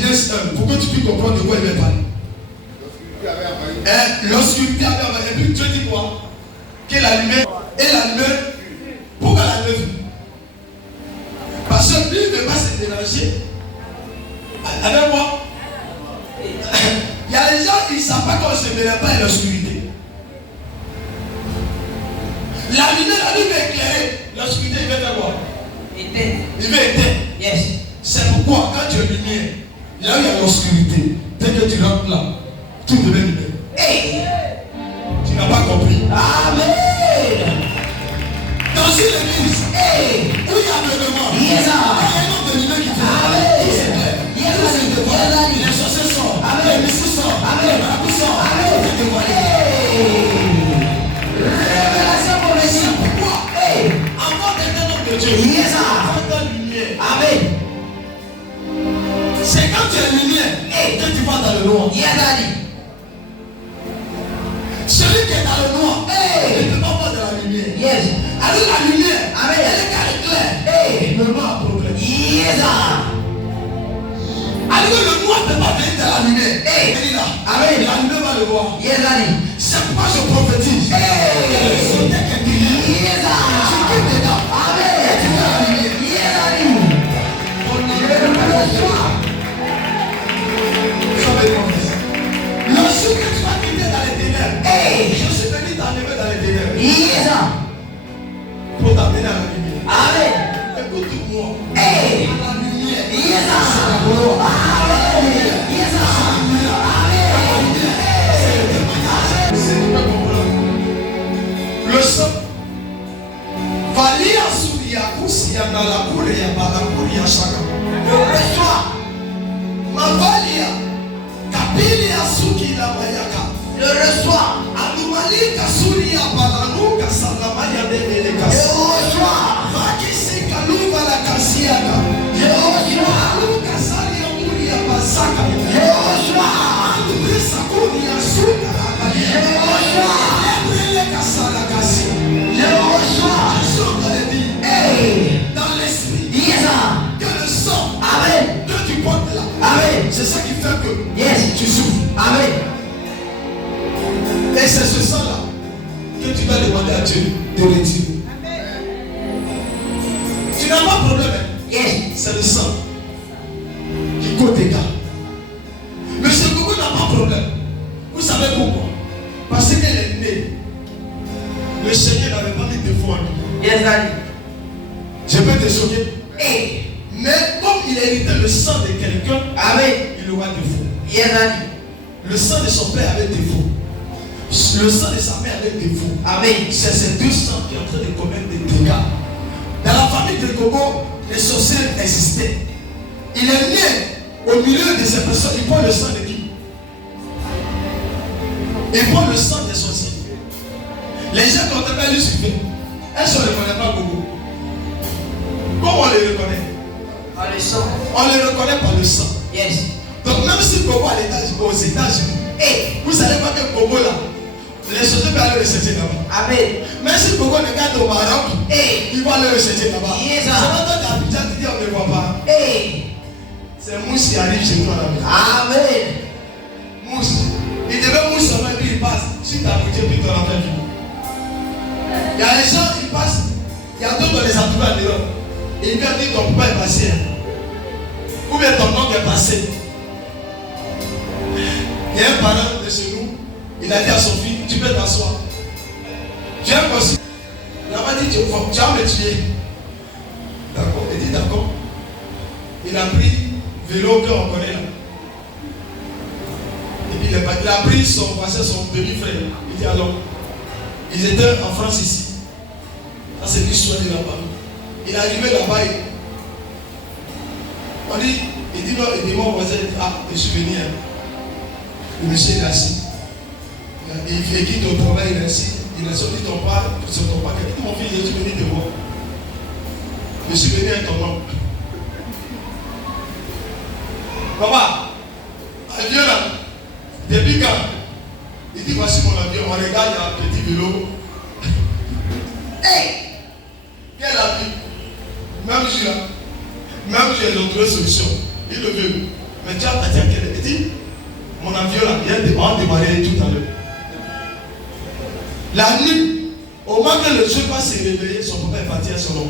Genèse 1, pour que tu puisses comprendre de quoi il va parler. L'obscurité avait envahi. Et puis Dieu dit quoi? Que la lumière et la lumière. Pourquoi la lumière? Parce que lui ne veut pas se mélanger avec moi. Il y a des gens qui ne savent pas qu'on ne se mélange pas à l'obscurité. La lumière, la lumière va éclairer. L'obscurité, il va faire quoi? Il va éteindre. Yes. C'est pourquoi quand tu es lumière, là où il y a l'obscurité, dès que tu rentres là, tout devient lumière. Hey. Tu n'as pas compris. Amen. Dans une église, Hey. où il y a un événement, Yes, il y a un nombre de lumières qui font. Amen. C'est clair. Yes, Tout se dévoile. Amen. Les sorciers sortent. Amen. Les messieurs sortent. Amen. Les marabouts sortent. Amen. Tout est dévoilé. Révélation prophétique. Pourquoi? Hey. Avant d'être un homme de Dieu, Yes, avant ta lumière. Amen. C'est quand tu es lumière que tu vas dans le noir. Yes, Daddy. Celui qui est dans le noir, Hey. il ne peut pas voir de la lumière. Yes. Alors la lumière, Amen. elle est carré claire. Hey. Le noir a problème. Yes. Alors le noir ne peut pas venir de la lumière. Hey. Il est là. Amen. La lumière va le voir. Yes, Daddy. C'est pourquoi je prophétise. Hey. Ce n'est que ténèbres. Yes. Tu quittes dedans. Amen. Et tu fais la lumière. Yes, Daddy. On ne Je vais le soir. Le jour que tu vas quitter dans les ténèbres, Hey. je suis venu t'enlever dans les ténèbres Yes. pour t'amener à la lumière. Amen. Écoute-moi. Hey. À la lumière. Yes. C'est la gloire. Amen. Yes. C'est du peuple comprendre. Le sang. Valia Souria Koussia dans la cour et à la cour et à chacun. Je reçois. Mavalia. Kapilia Suki la Mayaka. Je reçois. Anumali Kasuria Balanu Kasalamaya de Je Delecas. reçois. Vakisi Kaluva la Kasiaka. Je reçois. Alu Kasaria Muria Basaka. Je reçois. Alu Sakuria Suka la Je Kaya. reçois. Ebrele Kasala Kasi. Je reçois. Je te dis, Hey. dans l'esprit, Yes. que le sang Amen. que tu portes là, Amen. c'est ça qui fait que Yes. tu souffres. Amen. Et c'est ce sang là que tu vas demander à Dieu de retirer. Tu n'as pas de problème, hein? Yes. C'est le sang qui cause des gars. Monsieur Gogo n'a pas de problème. Vous savez pourquoi? Parce qu'elle est née. Le Seigneur n'avait pas mis de foi en lui. Yes, Daddy. Je peux te choquer. Hey. Mais comme il a hérité le sang de quelqu'un, Amen. il aura des faux. Yes, Daddy. Le sang de son père avait des faux. Le sang de sa mère avait des faux. Amen. C'est ces deux sangs qui sont en train de commettre des dégâts. Dans la famille de Gogo, les sorciers existaient. Il est né au milieu de ces personnes. Il prend le sang de qui? Il prend le sang des sorciers. Les gens qui ont été lui suivaient. Est-ce qu'on ne reconnaît pas Gogo? Comment on les reconnaît? Par le sang. On les reconnaît par le sang. Yes. Donc même si Gogo est aux États-Unis, Hey. vous savez pas que Gogo là, les sorciers peuvent aller le chercher là-bas. Amen. Même si Gogo regarde au Maroc, Hey. il va aller le chercher là-bas. Yes, C'est pas toi qui Abidjan, tu dis on ne le voit pas. Hey. C'est Mousse qui arrive chez toi là-bas. Amen. Mousse. Il devait Mousse seulement et puis il passe. Si tu as goûté, puis tu l'as fait vivre. Il y a des gens, ils passent. Il y a d'autres, on les a trouvés à dehors. Et il vient dire ton papa est passé. Ou bien ton oncle est passé. Il y a un parent de chez nous, il a dit à son fils, tu peux t'asseoir. Tu as possible. Il a dit, tu vas me tuer. D'accord, il dit d'accord. Il a pris vélo qu'on connaît là. Et puis il a pris son voisin, son demi-frère. Il dit alors, ils étaient en France ici. Ça c'est l'histoire de là-bas. Il est arrivé là-bas. On dit, il dit non, il dit mon voisin, ah, je suis venu. Le monsieur est assis. Il fait quitte au travail, il est assis. Il a sorti ton père, sur ton paquet. Il dit mon fils, je suis venu te voir. Je suis venu avec ton oncle. Papa, viens là. Depuis quand? Il dit voici mon avion. On regarde, il y a un petit vélo. Hey! Quel avis? Même jour là. Même jour, ils ont trouvé solution. Il le veut. Mais tu as parti à quelle heure? Il dit, mon avion là, il a démarré tout à l'heure. La nuit, au moment que le jeune va se réveiller, son papa est parti à son nom.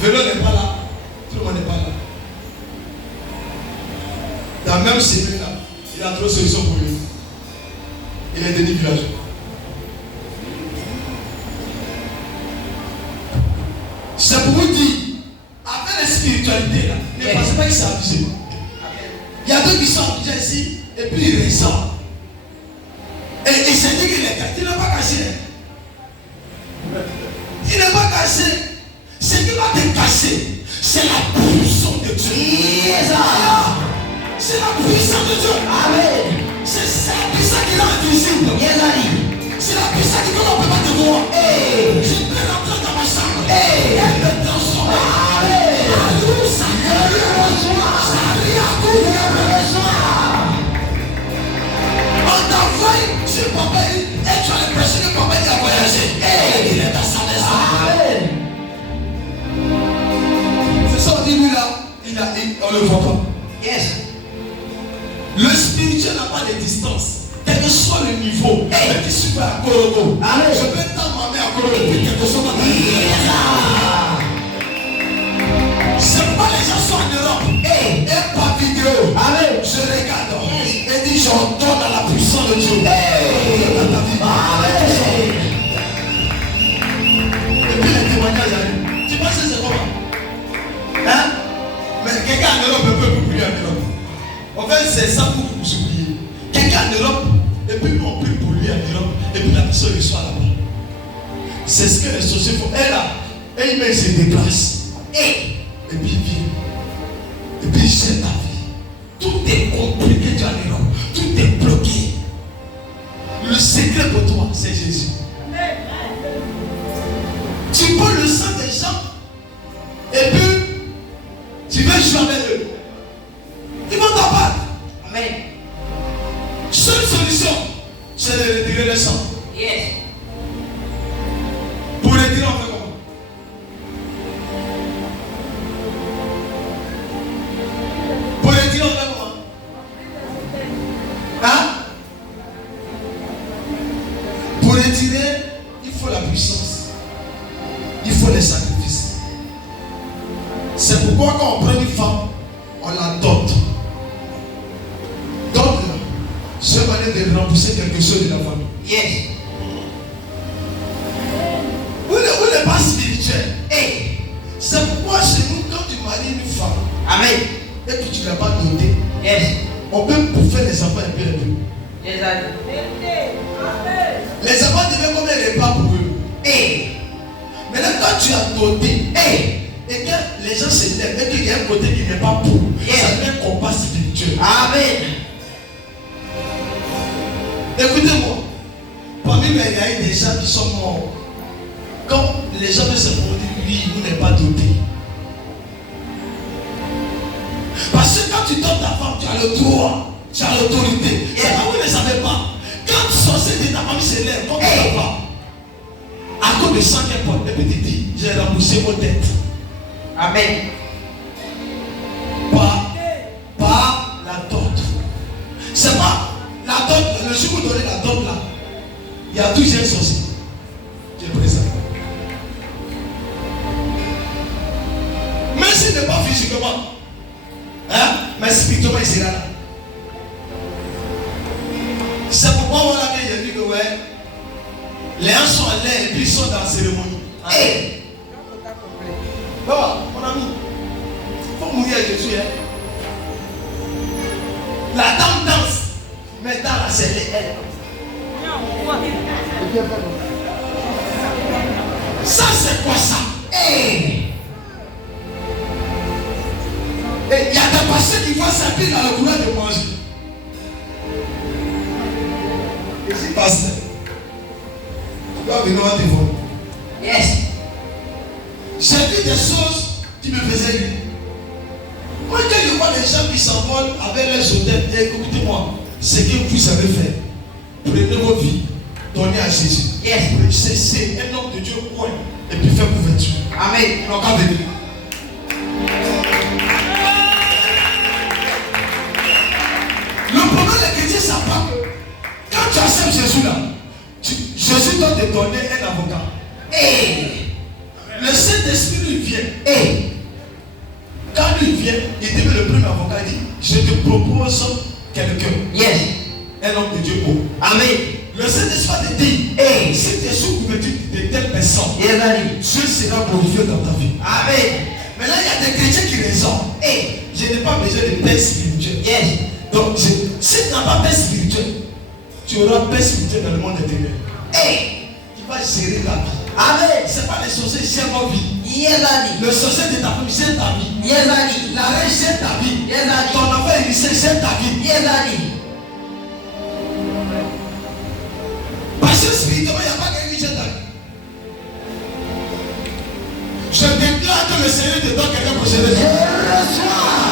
Vélo n'est pas là, tout le monde n'est pas là. Dans la même semaine là, il a trouvé une solution pour lui. Il est devenu village. C'est pour vous dire, avec la spiritualité là, ne pensez pas qu'il s'est abusé. Il y a deux qui sont abusés ici, et puis il ressort. Et il s'est dit qu'il est caché. Il n'est pas caché. Il n'est pas caché. Ce qui va te cacher, c'est la puissance de Dieu. C'est la puissance de Dieu. Amen. C'est la puissance qui est invisible. C'est la puissance qui ne peut pas te voir. Je peux rentrer dans ma chambre. Elle me transforme. Amen. On t'envoie sur papa et tu as l'impression que papa il a voyagé. Il est dans sa maison. Amen. C'est ça au début là, on ne le voit pas. Yes. Le spirituel n'a pas de distance. Quel que soit le niveau, même si je suis à Korogo, je peux tendre ma main à Korogo et quelque chose dans ta vie. C'est pourquoi les gens sont en Europe et par vidéo. Je regarde et dis j'entends dans la puissance de Dieu. Et puis les témoignages arrivent. Tu penses que c'est comment? Hein? Mais quelqu'un en Europe ne peut plus prier en Europe. En fait, c'est ça pour vous oublier. Quelqu'un en Europe, et puis on prie pour lui en Europe, et puis la personne reçoit là-bas. C'est ce que les sociétés font. Elle là, elle se déplace. Et puis il vient. Et puis il jette ta vie. Tout est compliqué tu en Europe. Tout est bloqué. Le secret pour toi, c'est Jésus. Tu prends le sang des gens, et puis tu veux jouer avec eux. Ils vont t'en battre. Amen. Seule solution, c'est de retirer le sang. Yes. Pour retirer, on fait comment? Pour retirer, on fait comment? Hein? Pour retirer, il faut la puissance. Il faut les sacrifices. C'est pourquoi quand on prend une femme, on la dote. Donc, ce manière de rembourser quelque chose de la famille. Yes. Vous n'êtes pas spirituel. Hey. C'est pourquoi chez nous, quand tu maries une femme, amen, et que tu ne l'as pas dotée, yes, on peut bouffer les enfants un peu. Les enfants deviennent comme un repas pour eux. Hey. Maintenant, quand tu as doté, hey, et que les gens se lèvent et qu'il y a un côté qui n'est pas pour, yes, ça devient un combat spirituel. Amen. Écoutez-moi, parmi les gars, il y a des gens qui sont morts. Quand les gens se font dire oui, vous n'êtes pas doté. Parce que quand tu donnes ta femme, tu as le droit, tu as l'autorité. Et vous ne savez pas, quand le sorcier de ta famille se lève contre ta femme, à cause de 100 portes, et puis tu dis, j'ai remboursé vos dettes. Amen. Par la dot. C'est pas la dot, le jour où vous donnez la dot là, il y a toujours un sorcier qui est présent. Même s'il n'est pas physiquement, hein, mais spirituellement il sera là. C'est pourquoi on a dit que ouais, les gens sont en l'air et puis ils sont dans la cérémonie. Hey. Bon, mon ami, il faut mourir avec Jésus. Hein? La dame danse, mais dans la scène, elle. Ça, c'est quoi ça? Hey. Et il y a des personnes qui vont s'appuyer dans le courant de manger. Et si pasteur, tu dois venir à tes voix. Yes. J'ai vu des choses qui me faisaient rire. Moi, quand je vois les gens qui s'envolent avec leurs hôtels, écoutez-moi, ce que vous savez faire, prenez vos vies, donnez à Jésus. Yes. C'est un homme de Dieu, point. Et puis faites couverture. Amen. Ils n'ont qu'à venir. vient, il dit, mais le premier avocat dit, je te propose quelqu'un. Yes. Un homme de Dieu pour. Amen. Le Saint-Esprit te dit, Hey. si tu es sous couverture de telle personne, Yes, Daddy. Dieu sera glorifié dans ta vie. Amen. Mais là, il y a des chrétiens qui raisonnent. Hey. Je n'ai pas besoin de paix spirituelle. Yes. Donc, si tu n'as pas paix spirituelle, tu auras paix spirituelle dans le monde intérieur. Hey. Tu vas gérer ta vie. Amen. Ce n'est pas les sorciers qui gèrent votre vie. Yes, Daddy. Le sorcier de ta famille gère ta vie. Yes, Daddy. La reine gère ta vie. Yes, Daddy. Ton enfant hérissé gère ta vie. Yes, Daddy. Parce que spirituellement, il n'y a pas quelqu'un qui gère ta vie. Je déclare que le Seigneur te donne quelqu'un pour gérer ta vie. Je reçois.